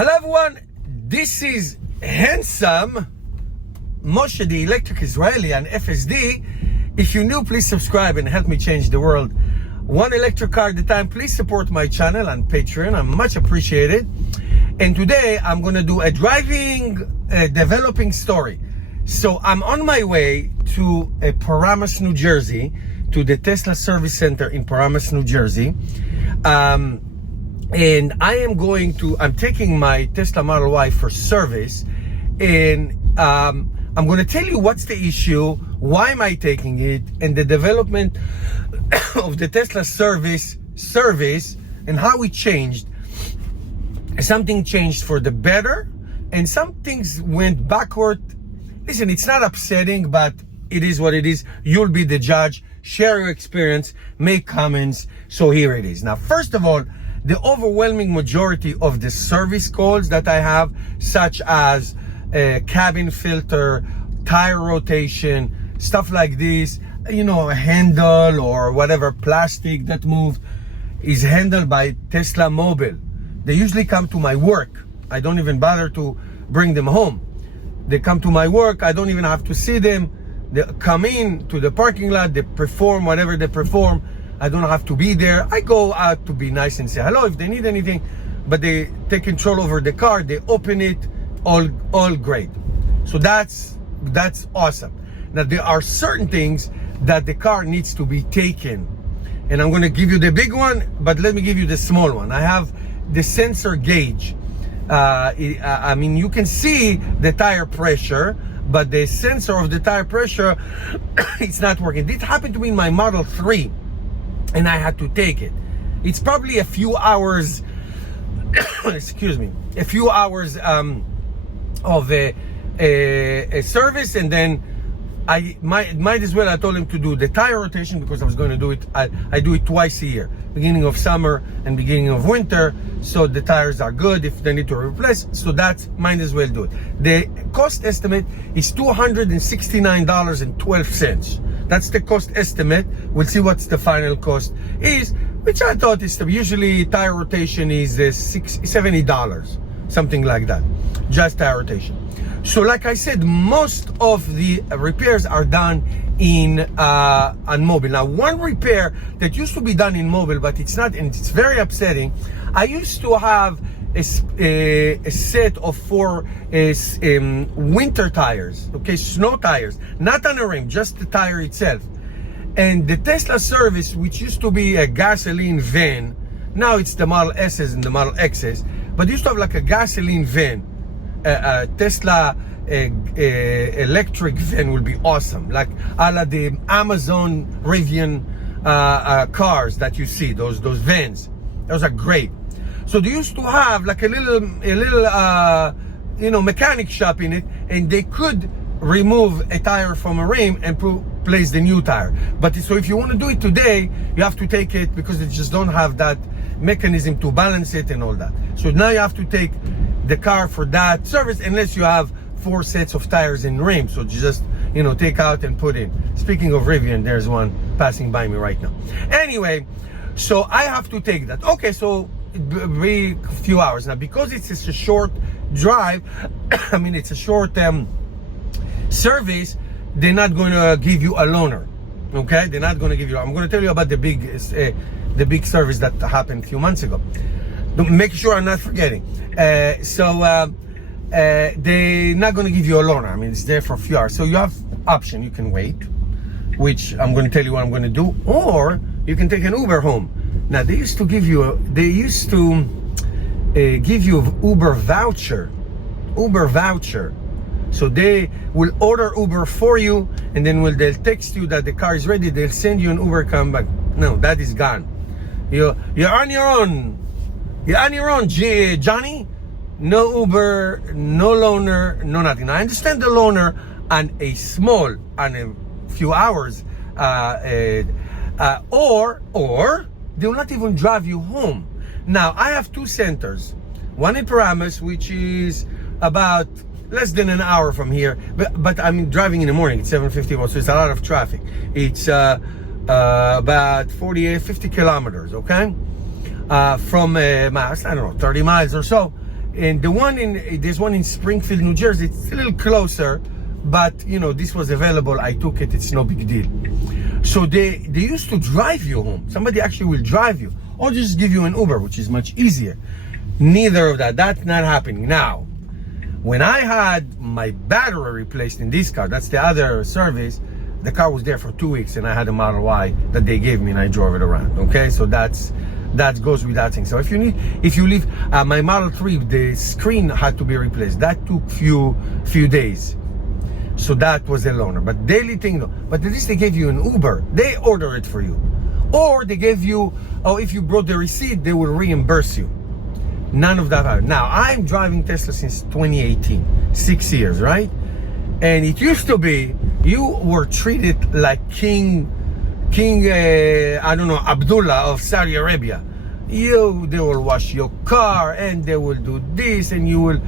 Hello everyone, this is handsome Moshe, the electric Israeli on FSD. If you're new, please subscribe and help me change the world one electric car at a time. Please support my channel on Patreon, I'm much appreciated. And today I'm gonna do a developing story. So I'm on my way to Paramus, New Jersey, to the Tesla service center in Paramus, New Jersey. And I'm taking my Tesla Model Y for service, and I'm going to tell you what's the issue, why am I taking it, and the development of the Tesla service, and how it changed. Something changed for the better, and some things went backward. Listen, it's not upsetting, but it is what it is. You'll be the judge. Share your experience, make comments. So here it is. Now, first of all, the overwhelming majority of the service calls that I have, such as cabin filter, tire rotation, stuff like this, a handle or whatever plastic that moved, is handled by Tesla Mobile. They usually come to my work. I don't even bother to bring them home. They come to my work. I don't even have to see them. They come in to the parking lot. They perform whatever they perform. I don't have to be there. I go out to be nice and say hello if they need anything, but they take control over the car. They open it, all great. So that's awesome. Now there are certain things that the car needs to be taken, and I'm going to give you the big one, but let me give you the small one. I have the sensor gauge. I mean, you can see the tire pressure, but the sensor of the tire pressure, it's not working. This happened to me in my Model 3. And I had to take it. It's probably a few hours, excuse me, a few hours of a service, and then I might as well. I told him to do the tire rotation because I was going to do it. I do it twice a year, beginning of summer and beginning of winter, so the tires are good if they need to replace. So that might as well do it. The cost estimate is $269.12. That's the cost estimate. We'll see what's the final cost is, which I thought is usually tire rotation is $70, something like that, just tire rotation. So like I said, most of the repairs are done on mobile. Now, one repair that used to be done in mobile, but it's not, and it's very upsetting. I used to have a set of 4 winter tires, okay, snow tires, not on a rim, just the tire itself. And the Tesla service, which used to be a gasoline van, now it's the Model S's and the Model X's, but used to have like a gasoline van. A Tesla electric van will be awesome, like a la the Amazon Rivian cars that you see, those vans. Those are great. So they used to have like a little mechanic shop in it, and they could remove a tire from a rim and place the new tire. But so if you want to do it today, you have to take it because they just don't have that mechanism to balance it and all that. So now you have to take the car for that service unless you have 4 sets of tires in rim. So just take out and put in. Speaking of Rivian, there's one passing by me right now. Anyway, so I have to take that. Okay, so be a few hours now because it's a short drive. I mean, it's a short service. They're not going to give you a loaner. Okay, they're not going to give you. I'm going to tell you about the big service that happened a few months ago. Make sure I'm not forgetting. They're not going to give you a loaner. I mean, it's there for a few hours. So you have option. You can wait, which I'm going to tell you what I'm going to do, or you can take an Uber home. Now they used to give you Uber voucher. So they will order Uber for you, and then they'll text you that the car is ready. They'll send you an Uber come back. No, that is gone. You're on your own. You're on your own, Johnny. No Uber, no loaner, no nothing. Now, I understand the loaner on a few hours, or they will not even drive you home. Now, I have 2 centers. One in Paramus, which is about less than an hour from here, but I'm driving in the morning. It's 7:51, so it's a lot of traffic. It's about 50 kilometers, okay? From I don't know, 30 miles or so. And there's one in Springfield, New Jersey. It's a little closer, but this was available. I took it. It's no big deal. So they used to drive you home. Somebody actually will drive you, or just give you an Uber, which is much easier. Neither of that. That's not happening now. When I had my battery replaced in this car, that's the other service, the car was there for 2 weeks, and I had a Model Y that they gave me, and I drove it around. Okay, so that goes without saying. So if you leave my Model 3, the screen had to be replaced. That took few days. So that was a loaner. But daily thing, though. But at least they gave you an Uber. They order it for you, or they gave you. Oh, if you brought the receipt, they will reimburse you. None of that happened. Now, I'm driving Tesla since 2018, 6 years, right? And it used to be you were treated like King Abdullah of Saudi Arabia. They will wash your car, and they will do this, and you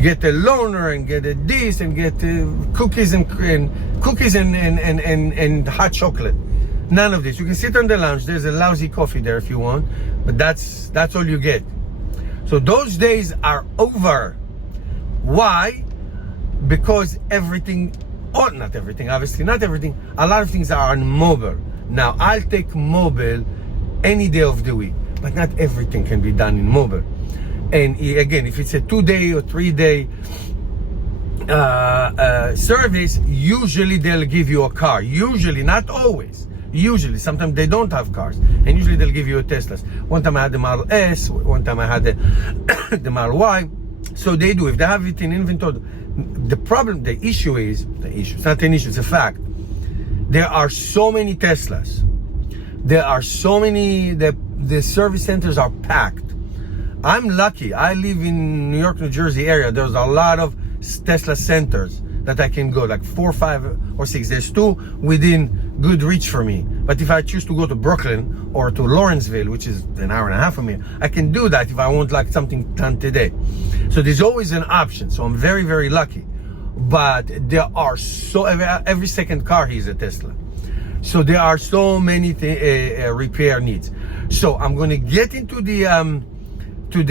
get a loaner and get a this and get cookies and hot chocolate. None of this. You can sit on the lounge. There's a lousy coffee there if you want, but that's all you get. So those days are over. Why? Because everything, or not everything, obviously not everything, a lot of things are on mobile. Now, I'll take mobile any day of the week, but not everything can be done in mobile. And again, if it's a 2-day or 3-day service, usually they'll give you a car. Usually, not always. Usually, sometimes they don't have cars, and usually they'll give you a Tesla. One time I had the Model S, one time I had the Model Y. So they do. If they have it in inventory, the issue, it's not an issue, it's a fact. There are so many Teslas. There are so many, the service centers are packed. I'm lucky. I live in New York, New Jersey area. There's a lot of Tesla centers that I can go, like 4, 5, or 6. There's 2 within good reach for me. But if I choose to go to Brooklyn or to Lawrenceville, which is an hour and a half from here, I can do that if I want like something done today. So there's always an option. So I'm very, very lucky. But there are every second car here is a Tesla. So there are so many repair needs. So I'm going to get into the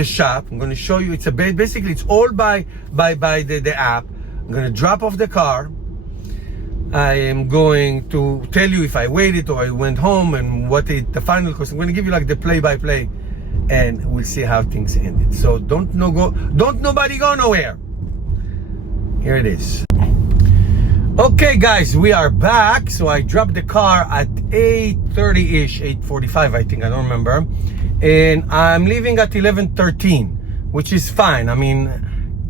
shop. I'm going to show you. Basically it's all by the app. I'm going to drop off the car. I am going to tell you if I waited or I went home and what the final cost. I'm going to give you like the play-by-play, and we'll see how things ended. So don't nobody go nowhere. Here it is. Okay, guys, we are back. So I dropped the car at 8:30-ish, 8:45, I think. I don't remember. And I'm leaving at 11:13, which is fine. I mean,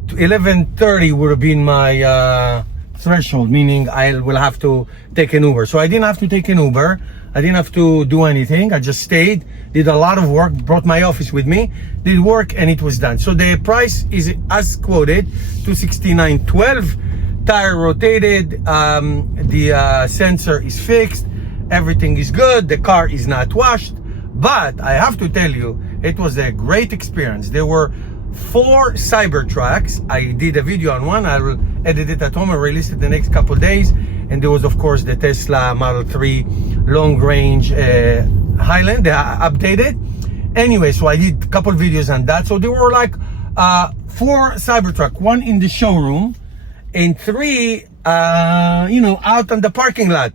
11:30 would have been my threshold, meaning I will have to take an Uber. So I didn't have to take an Uber. I didn't have to do anything. I just stayed, did a lot of work, brought my office with me, did work, and it was done. So the price is as quoted, $269.12. Tire rotated, the sensor is fixed, everything is good, the car is not washed. But I have to tell you, it was a great experience. There were 4 Cybertrucks. I did a video on one. I will edit it at home and release it the next couple of days. And there was, of course, the Tesla Model 3 long range Highland. They updated. Anyway, so I did a couple of videos on that. So there were like 4 Cybertruck, 1 in the showroom, and 3, out on the parking lot.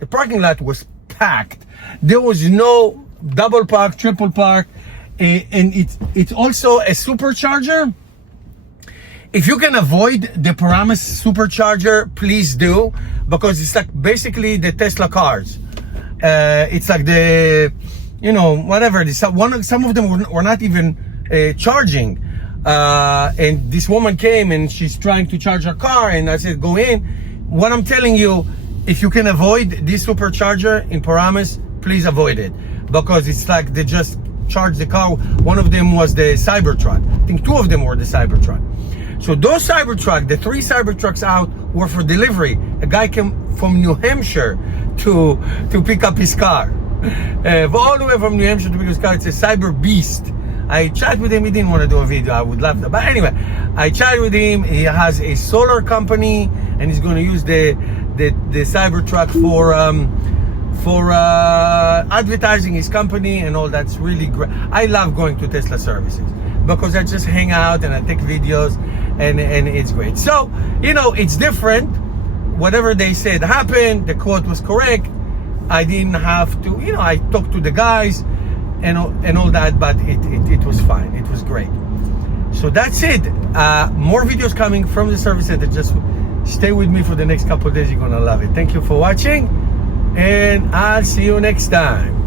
The parking lot was packed. There was no double park, triple park. And it's also a supercharger. If you can avoid the Paramus supercharger, please do, because it's like basically the Tesla cars. It's like the, whatever. Some of them were not even charging. And this woman came and she's trying to charge her car, and I said, go in. What I'm telling you, if you can avoid this supercharger in Paramus, please avoid it, because it's like they just charge the car. One of them was the Cybertruck. I think 2 of them were the Cybertruck. So those Cybertruck, the 3 Cybertrucks out, were for delivery. A guy came from New Hampshire to pick up his car. All the way from New Hampshire to pick up his car. It's a Cyber Beast. I chatted with him. He didn't want to do a video. I would love that. But anyway, I chatted with him. He has a solar company, and he's going to use the Cybertruck for advertising his company and all. That's really great. I love going to Tesla services. because I just hang out and I take videos, and it's great. So, you know, it's different. Whatever they said happened. The quote was correct. I didn't have to, you know, I talked to the guys and all that, but it was fine. It was great. So that's it. More videos coming from the service center. Just stay with me for the next couple of days. You're gonna love it. Thank you for watching, and I'll see you next time.